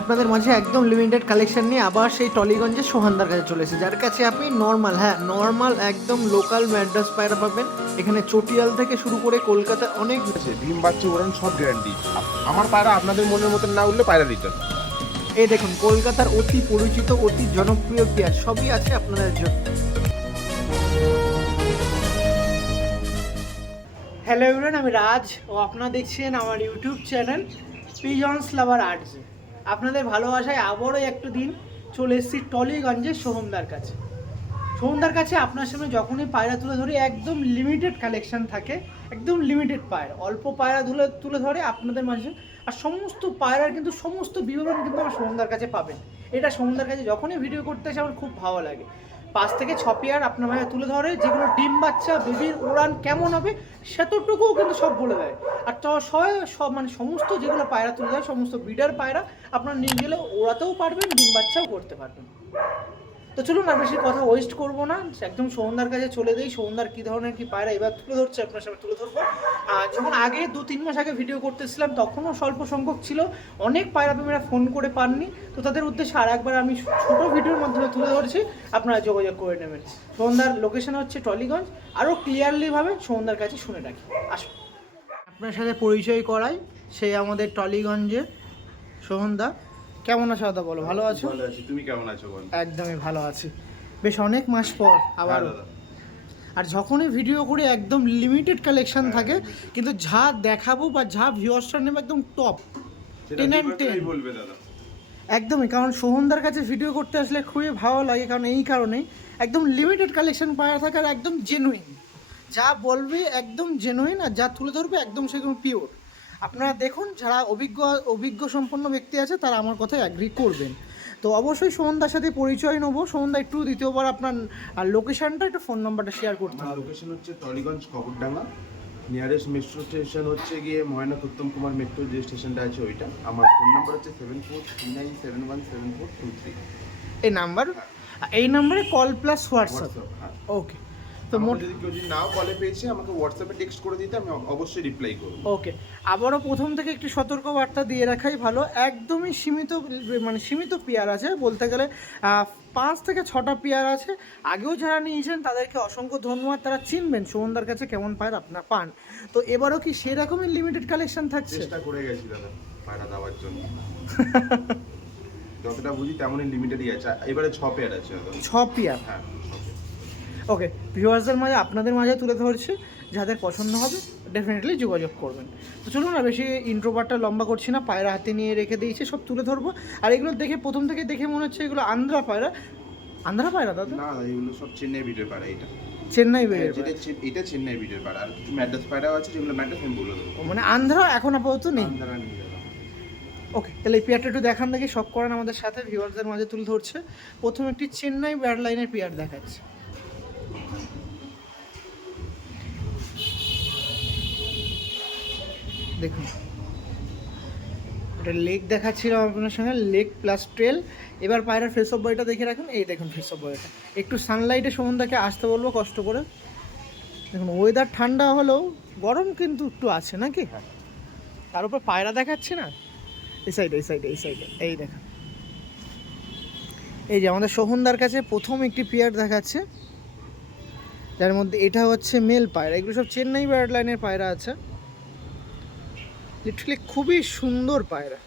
আপনাদের মাঝে একদম লিমিটেড কালেকশন নিয়ে আবার সেই টলিগঞ্জের সোহানদার কাছে চলেছে, যার কাছে আপনি নর্মাল একদম লোকাল ম্যাড্রাস পায়রা পাবেন। এখানে চটিয়াল থেকে শুরু করে কলকাতার অনেক ডিম বাচ্চা ওড়ান সব গ্যারান্টি। আমার পায়রা আপনাদের মনের মতন না উঠলে পায়রা রিটার্ন। এই দেখুন কলকাতার অতি পরিচিত অতি জনপ্রিয় পেয়ার সবই আছে আপনাদের জন্য। হ্যালো এভরিওয়ান, আমি রাজ ও আপনারা দেখছেন আমার ইউটিউব চ্যানেল পিজনস লাভার আর্টস। আপনাদের ভালোবাসায় আবারও একটু দিন চলে এসেছি টলিগঞ্জের সোহমদার কাছে। সোহমদার কাছে আপনার সামনে যখনই পায়রা তুলে ধরি একদম লিমিটেড কালেকশন থাকে, একদম লিমিটেড পায়রা, অল্প পায়রা তুলে ধরে আপনাদের মাঝে। আর সমস্ত পায়রার কিন্তু সমস্ত বিবরণ কিন্তু আমার সোহমদার কাছে পাবেন। এটা সোহমদার কাছে যখনই ভিডিও করতে আসে আমার খুব ভালো লাগে। 5 থেকে 6 পেয়ার আপনার ভাইয়া তুলে ধরে, যেগুলো ডিম বাচ্চা বেবির উড়ান কেমন হবে সেতটুকুও কিন্তু সব বলে দেয়। আর সব মানে সমস্ত যেগুলো পায়রা তুলে ধরে সমস্ত ব্রিডার পায়রা আপনার নিয়ে গেলে ওড়াতেও পারবেন, ডিম বাচ্চাও করতে পারবেন। তো চলুন আর বেশি কথা ওয়েস্ট করবো না, একদম সোহমদার কাছে চলে দিই। সোহমদার কী ধরনের কি পায়রা এবার তুলে ধরছে আপনার সামনে তুলে ধরবো। আর যখন আগে 2-3 মাস আগে ভিডিও করতেছিলাম তখনও স্বল্প সংখ্যক ছিল, অনেক পায়রা প্রেমীরা ফোন করে পাননি। তো তাদের উদ্দেশ্যে আর একবার আমি ছোট ভিডিওর মাধ্যমে তুলে ধরছি, আপনারা যোগাযোগ করে নেবেন। সোহমদার লোকেশন হচ্ছে টলিগঞ্জ। আরও ক্লিয়ারলিভাবে সোহমদার কাছে শুনে রাখি, আসুন আপনার সাথে পরিচয় করাই। সেই আমাদের টলিগঞ্জে সোহমদা। কেমন আছো দাদা? বলো, ভালো আছো? ভালো আছি, তুমি কেমন আছো বল? একদমই ভালো আছি, বেশ অনেক মাস পর আবার। আর যখনই ভিডিও করি একদম লিমিটেড কালেকশন থাকে, কিন্তু যা দেখাবো বা যা ভিউয়ার্সরা নেবে একদম টপ 10 and 10 বলবে দাদা। একদমই, কারণ সোহমদার কাছে ভিডিও করতে আসলে খুবই ভালো লাগে, কারণ এই কারণেই একদম লিমিটেড কালেকশন পাওয়া থাকে আর একদম জেনুইন। যা বলবে একদম জেনুইন, আর যা তুলে ধরবে একদম সেরকম পিওর। আপনারা দেখুন, যারা অভিজ্ঞ সম্পন্ন ব্যক্তি আছে তারা আমার কথায় অ্যাগ্রি করবেন। তো অবশ্যই সোহমদার সাথে পরিচয় নেবো। সোহমদা একটু দ্বিতীয়বার আপনার লোকেশনটা, একটু ফোন নাম্বারটা শেয়ার করতে হবে। লোকেশন হচ্ছে Tollygunge Kabardanga, nearest metro station হচ্ছে গিয়ে ময়নাক উত্তম কুমার মেট্রো যে স্টেশনটা আছে ওইটা। আমার ফোন নাম্বার হচ্ছে 7439717423। এই নাম্বারে কল প্লাস হোয়াটসঅ্যাপ। ওকে, তো যদি কেউ যদি নাও কলে পেয়েছে আমাকে হোয়াটসঅ্যাপে টেক্সট করে দিতে, আমি অবশ্যই রিপ্লাই করব। ওকে, আবারও প্রথম থেকে একটি সতর্ক বার্তা দিয়ে রাখাই ভালো। একদমই সীমিত পেয়ার আছে, বলতে গেলে 5 থেকে 6টা পেয়ার আছে। আগেও যারা নিয়েছেন তাদেরকে অসংখ্য ধন্যবাদ, তারা চিনবেন সোহমদার কাছে কেমন পায়রা আপনারা পান। তো এবারও কি সেরকমই লিমিটেড কালেকশন থাকছে? চেষ্টা করে গেছি দাদা পায়রা দেওয়ার জন্য। যতটা বুঝি তেমনই লিমিটেডই আছে। এবারে 6 পেয়ার আছে দাদা। 6 পেয়ার? হ্যাঁ। ওকে, ভিউয়ার্সদের মাঝে আপনাদের মাঝে তুলে ধরছে, যাদের পছন্দ হবে ডেফিনেটলি যোগাযোগ করবেন। তো চলুন না বেশি ইন্ট্রোভার্টটা লম্বা করছি না, পায়রা হাতে নিয়ে রেখে দিয়েছে, সব তুলে ধরবো। আর এগুলো দেখে প্রথম থেকে দেখে মনে হচ্ছে এগুলো আন্ধ্রা পায়রা দাদা? না, এগুলো সব চেন্নাই বিটের পায়রা। এটা চেন্নাই এটা চেন্নাই বিটের পায়রা। আর কিছু ম্যাড্রাস পায়রাও আছে, যেগুলো ম্যাড্রাস আমি বলে দেবো। মানে আন্ধ্রা এখন আপাতত নেই? আন্ধ্রা নেই দাদা। ওকে, তাহলে এই পেয়ারটা একটু দেখান দেখি, সব করেন আমাদের সাথে, ভিউয়ার্সদের মাঝে তুলে ধরছে। প্রথম একটি চেন্নাই এয়ারলাইনের পেয়ার দেখাচ্ছে, দেখুন। এটা লেগ দেখাচ্ছিলাম আপনার সঙ্গে, লেগ প্লাস ট্রেল। এবার পায়রার ফেস অফ বয়টা দেখে রাখুন, এই দেখুন ফেস অফ বয়টা। একটু সানলাইটে সম্বন্ধে আসতে বলবো কষ্ট করে। দেখুন ওয়েদার ঠান্ডা হলেও গরম কিন্তু একটু আছে নাকি। তার উপর পায়রা দেখাচ্ছে না, এই সাইডে এই দেখুন। এই যে আমাদের সোহমদার কাছে প্রথম একটি পেয়ার দেখাচ্ছে, যার মধ্যে এটা হচ্ছে মেল পায়রা। এগুলো সব চেন্নাই এয়ারলাইনের পায়রা আছে, লিটারালি খুবই সুন্দর পায়রা।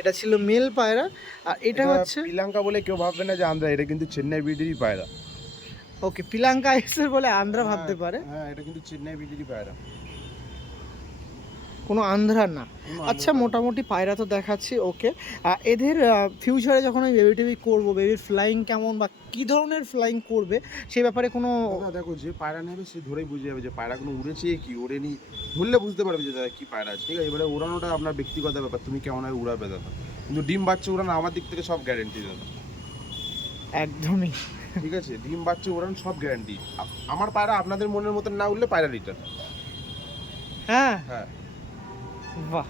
এটা ছিল মেল পায়রা, আর এটা হচ্ছে পিলাঙ্কা বলে কেউ ভাববে না যে আন্ধ্রা, এটা কিন্তু চেন্নাই বিটেরই পায়রা। ওকে, পিলাঙ্কা এক্সের বলে আন্ধ্রা ভাবতে পারে। হ্যাঁ, এটা কিন্তু চেন্নাই বিটেরই পায়রা, কোনো আন্ধ্রা না। আচ্ছা, মোটামুটি পায়রা তো দেখাচ্ছি। ওকে, এদের ফিউচারে যখন আমি বেবি টেবি করবো, বেবির ফ্লাইং কেমন বা কী ধরনের ফ্লাইং করবে সেই ব্যাপারে কোনো দেখো, যে পায়রা নেবে সে ধরেই বুঝে যাবে যে পায়রা কোনো উড়েছে কি ওড়েনি, ধরলে বুঝতে পারবে যে দাদা কী পায়রা আছে। ঠিক আছে, এবারে ওড়ানোটা আপনার ব্যক্তিগত ব্যাপার, তুমি কেমন হয় উড়াবে দাদা। কিন্তু ডিম বাচ্চা ওড়ানো আমার দিক থেকে সব গ্যারেন্টি দাদা। একদমই ঠিক আছে, ডিম বাচ্চা ওড়ানো সব গ্যারেন্টি। আমার পায়রা আপনাদের মনের মতন না উঠলে পায়রা রিটার্ন। হ্যাঁ, হ্যাঁ, বাহ,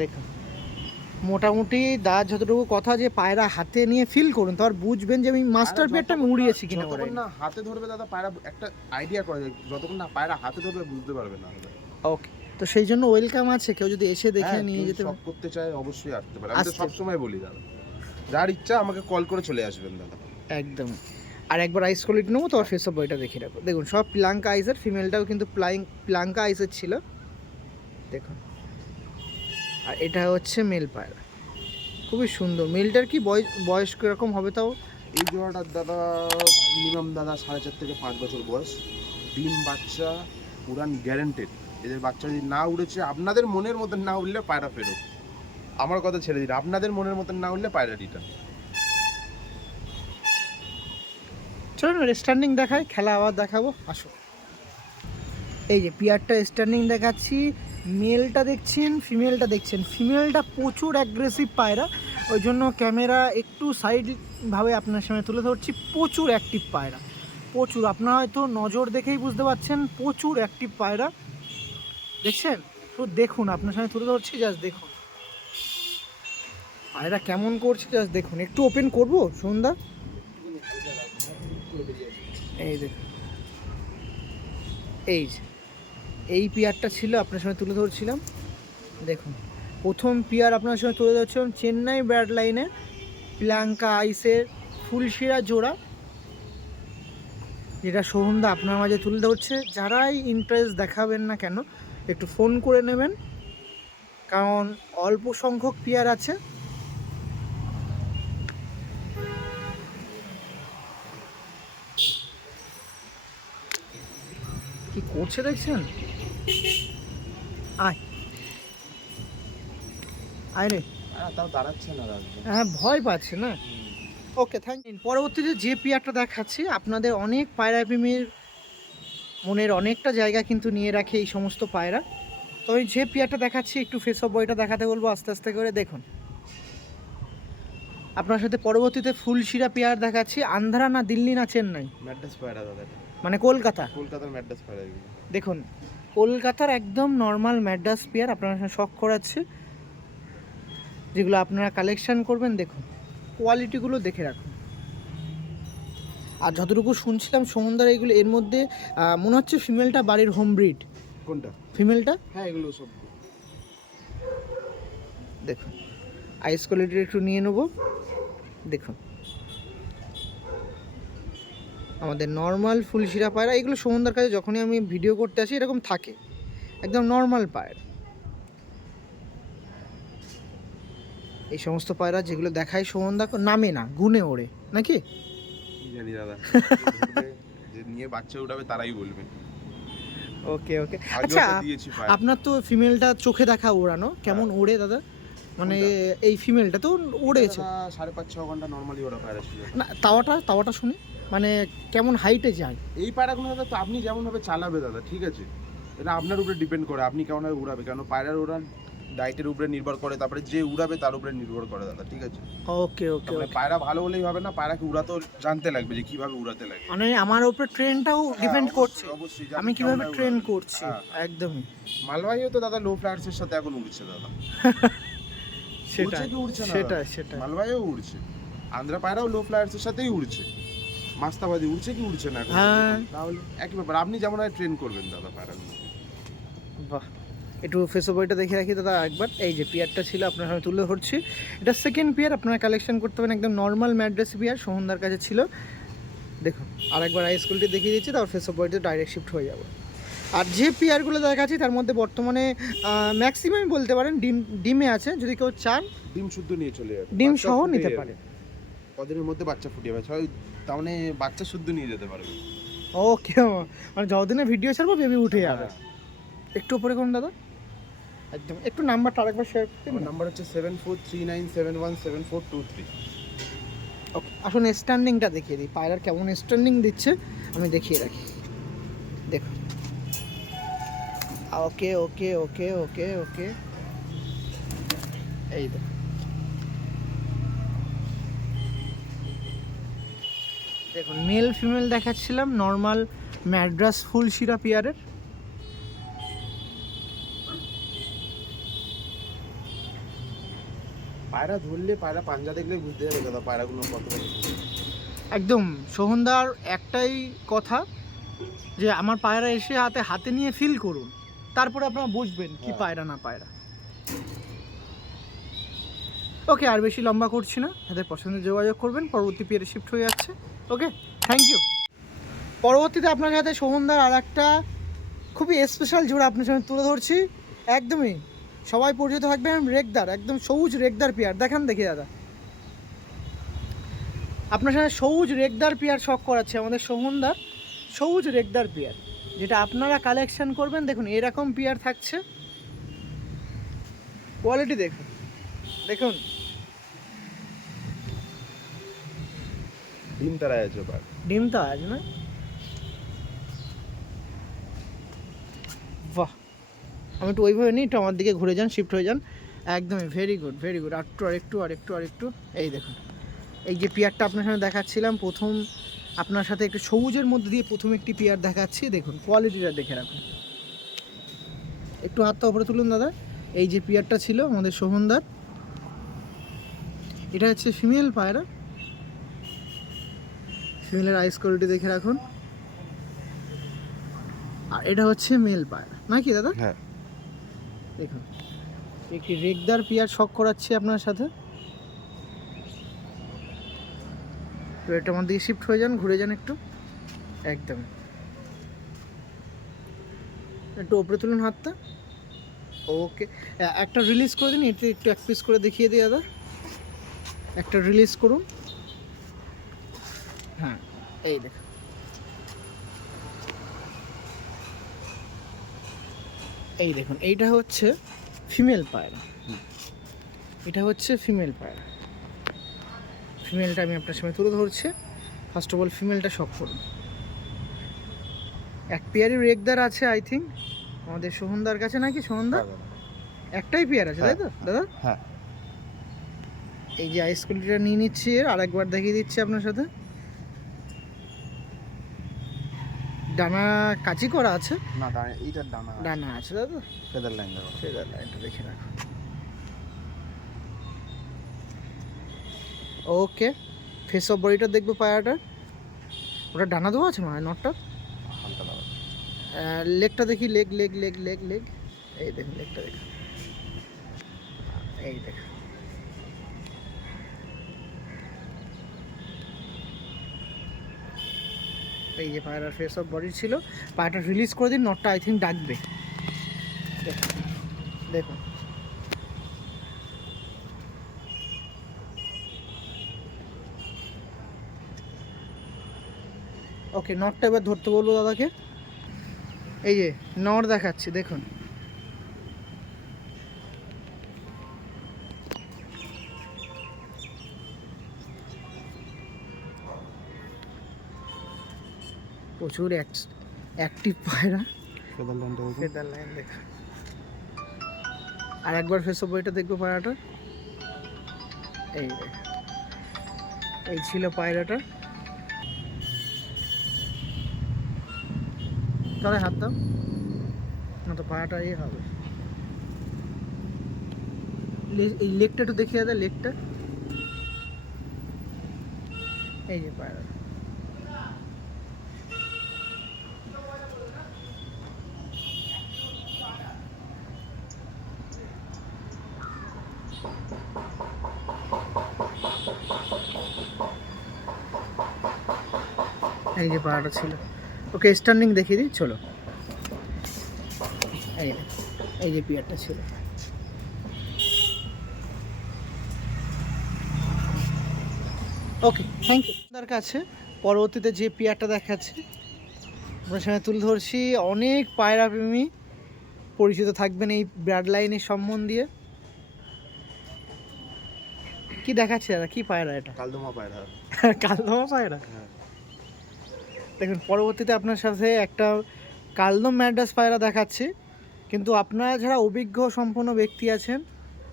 দেখুন মোটামুটি দাদা যতটুকু কথা, যে পায়রা হাতে নিয়ে ফিল করুন তার বুঝবেন যে আমি মাস্টার পেয়ারটা আমি উড়িয়েছি কিনা। যতক্ষণ না হাতে ধরবে দাদা পায়রা একটা আইডিয়া করা যায়, যতক্ষণ না পায়রা হাতে ধরবে বুঝতে পারবে না দাদা। ওকে, তো সেই জন্য ওয়েলকাম আছে, কেউ যদি এসে দেখে হ্যাঁ, নিয়ে কেউ যেতে শখ করতে চায় অবশ্যই আসতে পারে। আমি তো আসতে- সবসময় বলি দাদা, যার ইচ্ছা আমাকে কল করে চলে আসবেন দাদা। একদম। আর একবার আইস কোয়ালিটি নেবো, তো ফেস অফ বইটা দেখে রাখবো। দেখুন সব প্লাঙ্কা আইসের, ফিমেলটাও কিন্তু প্লাঙ্কা আইসের ছিল, দেখুন। আর এটা হচ্ছে মেল পায়রা, খুবই সুন্দর। মেলটার কি বয়স কীরকম হবে তাও? এই জোড়াটার দাদা মিনিমাম দাদা 4.5 থেকে 5 বছর বয়স, ডিম বাচ্চা উড়ান গ্যারেন্টেড। এদের বাচ্চা যদি না উড়েছে, আপনাদের মনের মতন না উঠলে পায়রা ফেরত। আমার কথা ছেড়ে দিন, আপনাদের মনের মতন না উঠলে পায়রা রিটার্ন। চলুন স্ট্যান্ডিং দেখাই, খেলা আবার দেখাবো, আসো। এই যে পিয়ারটা স্ট্যান্ডিং দেখাচ্ছি, মেলটা দেখছেন, ফিমেলটা দেখছেন। ফিমেলটা প্রচুর অ্যাগ্রেসিভ পায়রা, ওই জন্য ক্যামেরা একটু সাইডভাবে আপনার সামনে তুলে ধরছি। প্রচুর অ্যাক্টিভ পায়রা, প্রচুর। আপনারা হয়তো নজর দেখেই বুঝতে পারছেন, প্রচুর অ্যাক্টিভ পায়রা দেখছেন। তো দেখুন, আপনার সামনে তুলে ধরছি, জাস্ট দেখুন পায়রা কেমন করছে, জাস্ট দেখুন। একটু ওপেন করবো সন্ধ্যা, এই দেখুন। এই যে এই পিয়ারটা ছিল, আপনার সঙ্গে তুলে ধরছিলাম, দেখুন। প্রথম পিয়ার আপনার সঙ্গে তুলে ধরছিলাম চেন্নাই ব্যাড লাইনের প্লাঙ্কা আইসের ফুলশিরা জোড়া, যেটা সোহমদা আপনার মাঝে তুলে ধরছে। যারাই ইন্টারেস্ট দেখাবেন না কেন, একটু ফোন করে নেবেন, কারণ অল্প সংখ্যক পিয়ার আছে। কি করছে দেখছেন? আয় আয় রে, তাও দাঁড়াচ্ছে না দাদা। হ্যাঁ ভয় পাচ্ছে না। ওকে, থ্যাংক ইউ। পরবর্তীতে যে পিয়ারটা দেখাচ্ছি, আপনাদের অনেক পায়রা প্রেমীর মনের অনেকটা জায়গা কিন্তু নিয়ে রাখে এই সমস্ত পায়রা। তো এই যে পিয়ারটা দেখাচ্ছি, একটু ফেস অফ বইটা দেখাতে বলবো আস্তে আস্তে করে, দেখুন। আপনার সাথে পরবর্তীতে ফুলশিরা পেয়ার দেখাচ্ছি, আন্ধ্রা না দিল্লি না চেন্নাই, ম্যাড্রাস পায়রা দাদা, মানে কলকাতা। কলকাতার ম্যাড্রাস পায়রা এগুলো। দেখুন কলকাতার একদম নর্মাল ম্যাড্রাস পেয়ার আপনার সাথে শখ করাচ্ছে, যেগুলো আপনারা কালেকশন করবেন। দেখুন কোয়ালিটিগুলো দেখে রাখুন। আর যতটুকু শুনছিলাম সমুদ্র, এইগুলো এর মধ্যে মনে হচ্ছে ফিমেলটা বাড়ির হোম ব্রিড। কোনটা? ফিমেলটা, হ্যাঁ এগুলো সব। দেখুন আইস কোয়ালিটি একটু নিয়ে নেবো, দেখুন। আমাদের নর্মাল ফুলশিরা পায়রা, এগুলো সমুদ্রের কাছে যখনই আমি ভিডিও করতে আসি এরকম থাকে, একদম নর্মাল পায়রা। এই সমস্ত পায়রা যেগুলো দেখায় সুমনদা, নামে না, গুনে ওড়ে নাকি? কি জানি দাদা, যে নিয়ে বাচ্চা উঠাবে তারাই বলবে। ওকে ওকে। আগেও আচ্ছা, তো দিয়েছি পায়রা। আপনার তো ফিমেলটা চোখে দেখা ওড়ানো, কেমন ওড়ে দাদা? মানে এই ফিমেলটা তো ওড়েছে 5.5-6 ঘন্টা নর্মালি ওরা পায়রা ছিল। না, তাওয়াটা শুনে মানে কেমন হাইটে যায়? এই পায়রাগুলো দাদা তো আপনি যেমন ভাবে চালাবে দাদা, ঠিক আছে, এটা আপনার উপরে ডিপেন্ড করে আপনি কেমন ভাবে উড়াবে। কেন পায়রার উড়ান ডাইটের উপরে নির্ভর করে, তারপরে যে উড়াবে তার উপরে নির্ভর করে দাদা, ঠিক আছে। ওকে ওকে মানে ওকে। পায়রা ভালো হলেই হবে না, পায়রাকে উড়াতেও জানতে লাগবে যে কিভাবে উড়াতে লাগে। মানে আমার উপরে ট্রেনটাও ডিপেন্ড করছে, অবশ্যই আমি কিভাবে ট্রেন করছি। হ্যাঁ। একদমই মালবাহীও তো দাদা লো ফ্লায়ার্সের সাথে এখন উড়ছে দাদা। সেটা উড়ছে কি উড়ছে না সেটা দাদা? সেটা মালবাহীও উড়ছে, আন্ধ্রা পায়রাও লো ফ্লায়ার্সের সাথেই উড়ছে। মাস্তাবাদি উড়ছে কি উড়ছে না এখন? হ্যাঁ। তাহলে একই ব্যাপার, আপনি যেমন হয় ট্রেন করবেন দাদা পায়রাগুলো। বাহ, একটু ফেসো বইটা দেখে রাখি দাদা একবার। এই যে পিয়ারটা ছিল আপনার সামনে তুলে ধরছি, এটা সেকেন্ড পিয়ার, আপনারা কালেকশন করতে পারেন, একদম নর্মাল ম্যাড্রেস পিয়ার সোহনদার কাছে ছিল। দেখুন আর একবার হাই স্কুলটি দেখিয়ে দিচ্ছি, তারপর ফেসো বইতে ডাইরেক্ট শিফট হয়ে যাবো। আর যে পিয়ারগুলো দেখাচ্ছি তার মধ্যে বর্তমানে ম্যাক্সিমাম বলতে পারেন ডিমে আছে, যদি কেউ চান ডিম শুদ্ধ নিয়ে চলে যাবে, ডিম বাচ্চা সহ ফুটে নিতে যাবে। পারে। কদিনের মধ্যে বাচ্চা ফুটে যাবে, ছয় তার মানে বাচ্চা শুদ্ধ নিয়ে যেতে পারবে। ওকে, মানে যতদিনে ভিডিও ছাড়বো বেবি উঠে যাবে। একটু উপরে করুন দাদা, একদম। একটু নাম্বারটা আরেকবার শেয়ার করুন। আমার নাম্বার হচ্ছে 7439717423। ওকে, আসুন স্ট্যান্ডিংটা দেখিয়ে দিই, পায়রার কেমন স্ট্যান্ডিং দিচ্ছে আমি দেখিয়ে রাখি। দেখুন, ওকে ওকে ওকে ওকে ওকে, এই দেখুন। দেখুন মেল ফিমেল দেখাচ্ছিলাম, নর্মাল ম্যাড্রাস ফুল শিরা পিয়ারের। পায়রা ধরলে, পায়রা পাঞ্জা দেখলে বুঝতে যাবে দাদা পায়রাগুলো কত বড়। একদম সোহনদার একটাই কথা, যে আমার পায়রা এসে হাতে নিয়ে ফিল করুন, তারপরে আপনারা বুঝবেন কি হ্যাঁ। পায়রা না পায়রা। ওকে, আর বেশি লম্বা করছি না, যাদের পছন্দের যোগাযোগ করবেন, পরবর্তী পেয়ারে শিফট হয়ে যাচ্ছে। ওকে, থ্যাংক ইউ। পরবর্তীতে আপনার সাথে সোহমদার আর একটা খুবই স্পেশাল জোড়া আপনার সামনে তুলে ধরছি। একদমই সবাই পরিচিত থাকবেন, রেগদার, একদম সবুজ রেগদার পেয়ার। দেখান দেখি দাদা, আপনার সাথে সবুজ রেগদার পেয়ার শখ করাচ্ছে আমাদের সোহমদার, সবুজ রেগদার পেয়ার, যেটা আপনারা কালেকশন করবেন। দেখুন এরকম পেয়ার থাকছে, কোয়ালিটি দেখুন, দেখুন ডিম তারা আছে পার। ডিম তো আজ না, বাহ। আমি একটু ওইভাবে নিই, একটু আমার দিকে ঘুরে যান, শিফট হয়ে যান। একদমই ভেরি গুড, ভেরি গুড। আরেকটু। এই দেখুন, এই যে পেয়ারটা আপনার সামনে দেখাচ্ছিলাম প্রথম, আপনার সাথে একটু সবুজের মধ্যে দিয়ে প্রথম একটি পেয়ার দেখাচ্ছি। দেখুন কোয়ালিটিটা দেখে রাখুন। একটু হাতটা উপরে তুলুন দাদা। এই যে পেয়ারটা ছিল আমাদের সোহনদার, এটা হচ্ছে ফিমেল পায়রা। ফিমেলের আইস কোয়ালিটি দেখে রাখুন। আর এটা হচ্ছে মেল পায়রা নাকি দাদা? হ্যাঁ। দেখুন একটি রেগদার পেয়ার শখ করাচ্ছি আপনার সাথে। তো এটা আমার দিকে শিফট হয়ে যান, ঘুরে যান একটু, একদম একটু ওপরে তুলুন হাতটা। ওকে, একটা রিলিজ করে দিন, এটা একটু এক পিস করে দেখিয়ে দিই দাদা, একটা রিলিজ করুন। হ্যাঁ, এই দেখুন, এই দেখুন, এইটা হচ্ছে ফিমেল পায়রা, এটা হচ্ছে ফিমেল পায়রা। ফিমেলটা আমি আপনার সামনে তুলে ধরছি। ফার্স্ট অফ অল ফিমেলটা শখ করুন। এক পেয়ারই রেগদার আছে আই থিঙ্ক আমাদের সোহনদার কাছে, নাকি সোহনদা? একটাই পেয়ার আছে তাই তো দাদা? হ্যাঁ। এই যে আইস কোয়ালিটিটা নিয়ে নিচ্ছি, আর একবার দেখিয়ে দিচ্ছি আপনার সাথে। ডানা কাচি করা আছে না, এইটার ডানা ডানা আছে দাদা, ফেদার লাইন দেওয়া। ফেদার লাইনটা দেখে রাখুন। ওকে, ফেস অফ বডিটা দেখবো পায়রাটা, ওটা ডানা দেওয়া আছে মানে নটটা। হালকা দেওয়া। লেগটা দেখি, leg leg leg leg leg এই দেখুন, লেগটা দেখুন, এই দেখুন। এই যে পায়রার ফেস অফ বডি ছিল, পায়রাটা রিলিজ করে দিন, নটটা আই থিঙ্ক ডাকবে। দেখুন দেখুন, ওকে, নটটা এবার ধরতে বলবো দাদাকে। এই যে নট দেখাচ্ছি, দেখুন প্রচুর অ্যাক্টিভ পায়রা। ফেদার লাইনটা দেখুন। ফেদার লাইন দেখুন, আর একবার ফেস অফ বডিটা দেখবো পায়রাটা। এই দেখুন, এই ছিল পায়রাটা। তাহলে হাত দাও না, তো পায়রাটা এই হবে। এই লেগটা একটু দেখিয়ে দেয়, লেগটা এই যে পায়রা। এই যে পায়রাটা ছিল। ওকে, স্ট্যান্ডিং দেখিয়ে দিই, চলো। এই যে পেয়ারটা ছিল। ওকে, থ্যাংক ইউ। আপনার কাছে পরবর্তীতে যে পেয়ারটা দেখাচ্ছে আপনার সামনে তুলে ধরছি, অনেক পায়রা প্রেমী পরিচিত থাকবেন এই ব্রাড লাইনের সম্বন্ধে। কি দেখাচ্ছে দাদা, কি পায়রা এটা? কালদমা পায়রা। কালদমা পায়রা। হ্যাঁ। দেখুন পরবর্তীতে আপনার সাথে একটা কালদম ম্যাড্রাস পায়রা দেখাচ্ছি, কিন্তু আপনারা যারা অভিজ্ঞ সম্পন্ন ব্যক্তি আছেন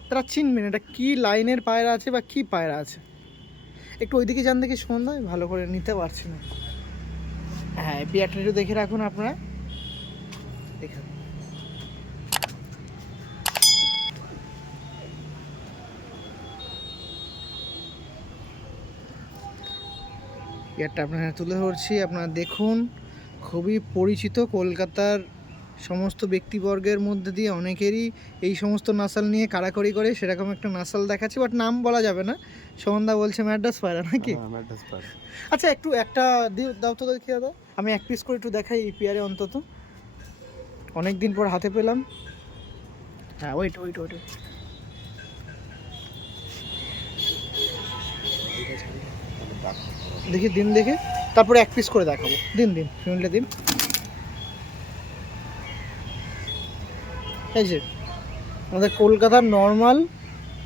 তারা চিনবেন এটা কি লাইনের পায়রা আছে বা কি পায়রা আছে। একটু ওইদিকে যান, দেখি সন্ধ্যায় ভালো করে নিতে পারছি না। হ্যাঁ, পেয়ারটা একটু দেখে রাখুন আপনারা, দেখুন পেয়ারটা আপনার তুলে ধরছি, আপনারা দেখুন। খুবই পরিচিত, কলকাতার সমস্ত ব্যক্তিবর্গের মধ্যে দিয়ে অনেকেরই এই সমস্ত নাসাল নিয়ে কাড়াকড়ি করে, সেরকম একটা নাসাল দেখাচ্ছি, বাট নাম বলা যাবে না। সোহনদা বলছে ম্যাড্রাস পায়রা নাকি? ম্যাড্রাস পায়রা। আচ্ছা একটু একটা দাও তো দেখিয়ে দাও, আমি এক পিস করে একটু দেখাই এই পেয়ারে অন্তত, অনেক দিন পর হাতে পেলাম। হ্যাঁ ওইট ওইট ওইট দেখি দিন দেখে, তারপরে এক পিস করে দেখাবো। দিন দিন ফিমেলটা দিন। এই যে আমাদের কলকাতার নর্মাল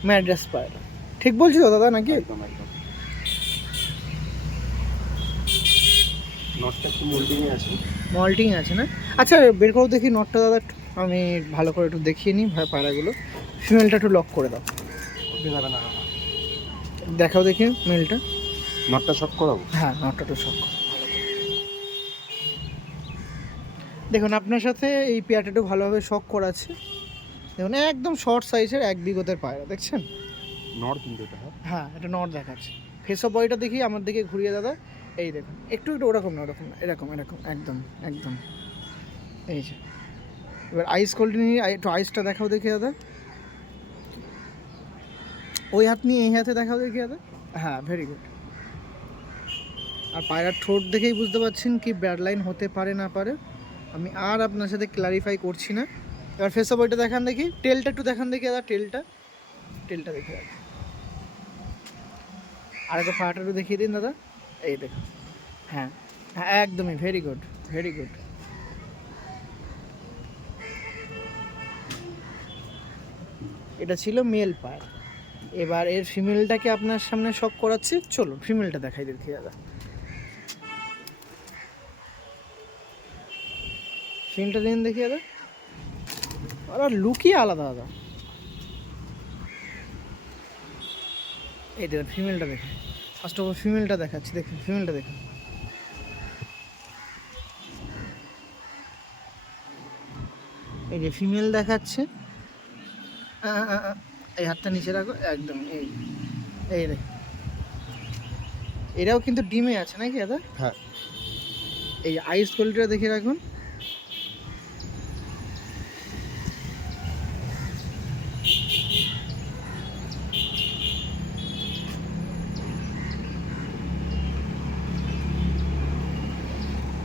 ম্যাড্রাস পায়রা, ঠিক বলছি তো দাদা নাকি? একদম একদম। নটটা একটু মোল্ডিংয়ে আছে। মল্টিং আছে না? আচ্ছা বের করো দেখি নটটা দাদা, একটু আমি ভালো করে একটু দেখিয়ে নিই ভাই পায়রাগুলো। ফিমেলটা একটু লক করে দাও, বেরাবে না। দেখাও দেখি মেলটা। নটটা শক করাবো? হ্যাঁ নটটা একটু শক করো। দেখুন আপনার সাথে এই পেয়ারটা একটু ভালোভাবে শক করাচ্ছে। দেখুন একদম শর্ট সাইজের এক বিগতের পায়রা, দেখছেন? নট কিন্তু এটা। হ্যাঁ এটা নট দেখাচ্ছে। ফেস অফ বডিটা দেখি আমার দিকে ঘুরিয়ে দাদা, এই দেখুন একটু একটু ওরকম না, ওরকম না, এরকম এরকম একদম একদম। এই যে এবার আইস কোয়ালিটি নিয়ে একটু আইসটা দেখাও দেখি দাদা, ওই হাত নিয়ে এই হাতে দেখাও দেখি দাদা। হ্যাঁ ভেরি গুড। আর পায়রার ঠোঁট দেখেই বুঝতে পারছেন কি ব্যাড লাইন হতে পারে না পারে, আমি আর আপনার সাথে ক্লারিফাই করছি না। এবার ফেস অফ বডিটা দেখান দেখি, টেলটা একটু দেখান দেখি দাদা, টেলটা টেলটা দেখে দাদা, আর একটা পায়রাটা একটু দেখিয়ে দিন দাদা, এই দেখুন। হ্যাঁ হ্যাঁ একদমই ভেরি গুড ভেরি গুড। এটা ছিল মেল পায়রা, এবার এর ফিমেলটাকে আপনার সামনে শক করাচ্ছি, চলুন ফিমেলটা দেখাই দেখি দাদা। ফিমেলটা দিন দেখি দাদা, আর লুকই আলাদা দাদা। এই দেখুন ফিমেলটা দেখুন, ফার্স্ট অফ অল ফিমেলটা দেখাচ্ছি, দেখুন ফিমেলটা দেখুন। এই যে ফিমেল দেখাচ্ছে, এই হাতটা নিচে রাখো একদম, এই এই রে, এরাও কিন্তু ডিমে আছে নাকি দাদা? হ্যাঁ। এই আইস কোয়ালিটিটা দেখে রাখুন।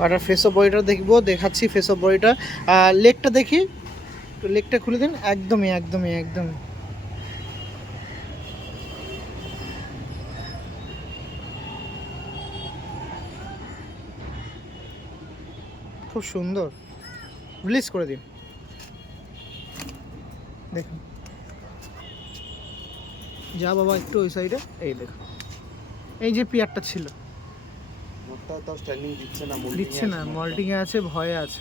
আর ফেস অফ বডিটা দেখবো, দেখাচ্ছি ফেস অফ বডিটা। লেগটা দেখি, লেগটা খুলে দিন, একদমই একদমই একদমই। খুব সুন্দর, রিলিজ করে দিন। দেখুন যা বাবা একটু ওই সাইডে, এই দেখুন এই যে পেয়ারটা ছিল, নটটা তাও স্ট্যান্ডিং দিচ্ছে না, দিচ্ছে না, মল্টিংয়ে আছে, ভয়ে আছে,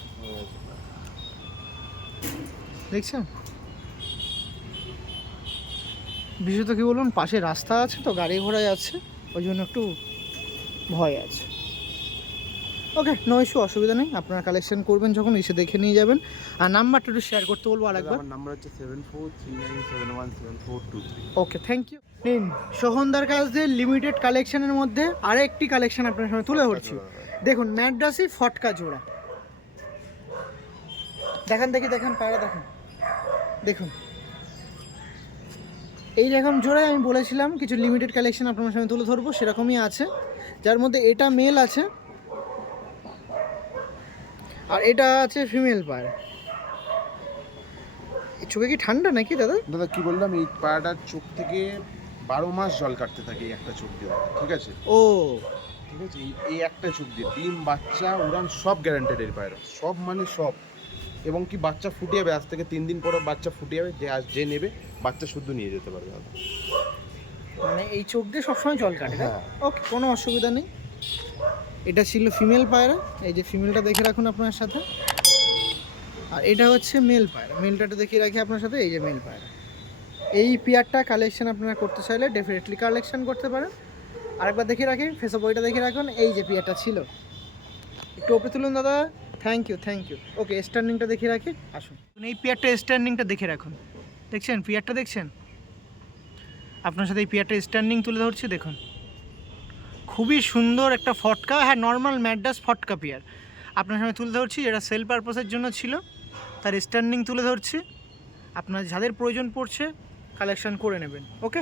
দেখছেন? বিশেষত কি বলুন, পাশে রাস্তা আছে তো, গাড়ি ঘোড়া যাচ্ছে, ওই জন্য একটু ভয় আছে। ওকে নো ইস্যু, অসুবিধা নেই, আপনারা কালেকশন করবেন যখন এসে দেখে নিয়ে যাবেন। আর নাম্বারটা একটু শেয়ার করতে বলবো আরেকবার। আমার নাম্বার হচ্ছে 7439717423। Okay thank you. নিন সোহনদার কাছ দিয়ে লিমিটেড কালেকশনের মধ্যে আরেকটি কালেকশন আপনার সামনে তুলে ধরছি। দেখুন ম্যাড্রাসি ফটকা জোড়া, দেখান দেখি, দেখান পায়রা দেখুন, দেখুন এইরকম জোড়ায় আমি বলেছিলাম কিছু লিমিটেড কালেকশন আপনার সামনে তুলে ধরবো, সেরকমই আছে, যার মধ্যে এটা মেল আছে আর এটা আছে ফিমেল পায়রা। চোখে কি ঠান্ডা নাকি দাদা? দাদা কি বললাম, এই পায়রাটার চোখ থেকে 12 মাস জল কাটতে থাকে এই একটা চোখ দিয়ে, ঠিক আছে? ও ঠিক আছে, এই একটা চোখ দিয়ে ডিম বাচ্চা উড়ান সব গ্যারান্টেড এর পায়রা, সব মানে সব। এবং কি বাচ্চা ফুটে যাবে, আজ থেকে 3 দিন পরে বাচ্চা ফুটে যাবে, যে নেবে বাচ্চা শুদ্ধ নিয়ে যেতে পারবে দাদা। মানে এই চোখ দিয়ে সবসময় জল কাটে? হ্যাঁ। ওকে কোনো অসুবিধা নেই। এটা ছিল ফিমেল পায়রা, এই যে ফিমেলটা দেখে রাখুন আপনার সাথে, আর এটা হচ্ছে মেল পায়রা, মেলটা দেখিয়ে রাখি আপনার সাথে, এই যে মেল পায়রা। এই পেয়ারটা কালেকশন আপনারা করতে চাইলে ডেফিনেটলি কালেকশন করতে পারেন। আরেকবার দেখিয়ে রাখি, ফেস অফ বইটা দেখে রাখুন, এই যে পেয়ারটা ছিল, একটু ওপরে তুলুন দাদা, থ্যাংক ইউ থ্যাংক ইউ। ওকে স্ট্যান্ডিংটা দেখিয়ে রাখি, আসুন এই পেয়ারটা স্ট্যান্ডিংটা দেখে রাখুন, দেখছেন পেয়ারটা দেখছেন? আপনার সাথে এই পেয়ারটা স্ট্যান্ডিং তুলে ধরছি, দেখুন খুবই সুন্দর একটা ফটকা, হ্যাঁ নর্মাল ম্যাড্রাস ফটকা পেয়ার আপনার সামনে তুলে ধরছি, যেটা সেল পারপাসের জন্য ছিল। তার স্ট্যান্ডিং তুলে ধরছি, আপনার যাদের প্রয়োজন পড়ছে কালেকশন করে নেবেন। ওকে,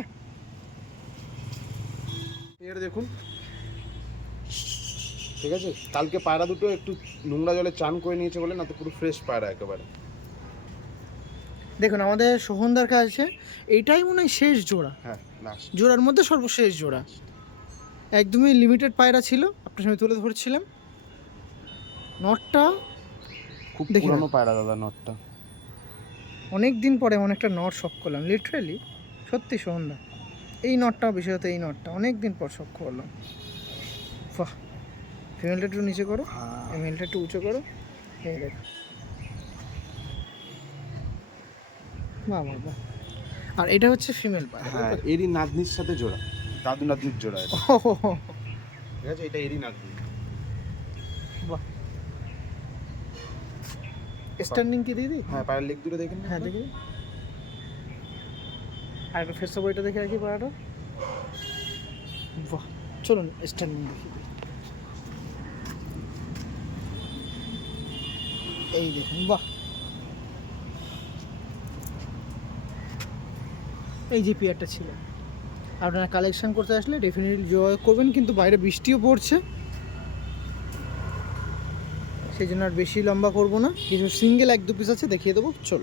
এটা দেখুন, ঠিক আছে। কালকে পায়রা দুটো একটু নোংরা জলে চান করে নিয়েছে বলে, না তো পুরো ফ্রেশ পায়রা একেবারে। দেখুন আমাদের সোহনদার কাছে এইটাই মনে হয় শেষ জোড়া, হ্যাঁ লাস্ট। জোড়ার মধ্যে সর্বশেষ জোড়া, একদমই লিমিটেড পায়রা ছিল, আপনার সঙ্গে তুলে ধরছিলাম। নটটা খুব দেখে পুরনো নাও। পায়রা দাদা নটটা। অনেক দিন পরে এমন একটা নট শখ করলাম, লিটারেলি সত্যি সোহনদা। এই নটটাও বিশেষত এই নটটা অনেক দিন পর শখ করলাম। বাহ, ফিমেলটা একটু নিচে করো, মেলটা একটু উঁচু করো, এই দেখো, বাহ বাহ বাহ। আর এটা হচ্ছে ফিমেল পায়রা। হ্যাঁ, এরই নাতনির সাথে জোড়া, দাদু নাতনির জোড়া এটা, ওহো, ঠিক আছে। এটা এরই নাতনি। বাহ। স্ট্যান্ডিং কি দিদি? হ্যাঁ, পায়ের লেগ দুটো দেখেন। হ্যাঁ দেখি, আর একটা ফেস বইটা দেখে রাখি পায়রাটা। বাহ, চলুন স্ট্যান্ডিং দেখি। এই দেখুন, বাহ, এই যে পেয়ারটা ছিল। আপনারা কালেকশন করতে আসলে ডেফিনেটলি যোগাযোগ করবেন, কিন্তু বাইরে বৃষ্টিও পড়ছে, সেই জন্য আর বেশি লম্বা করবো না। কিছু সিঙ্গেল 1-2 পিস আছে, দেখিয়ে দেবো, চল।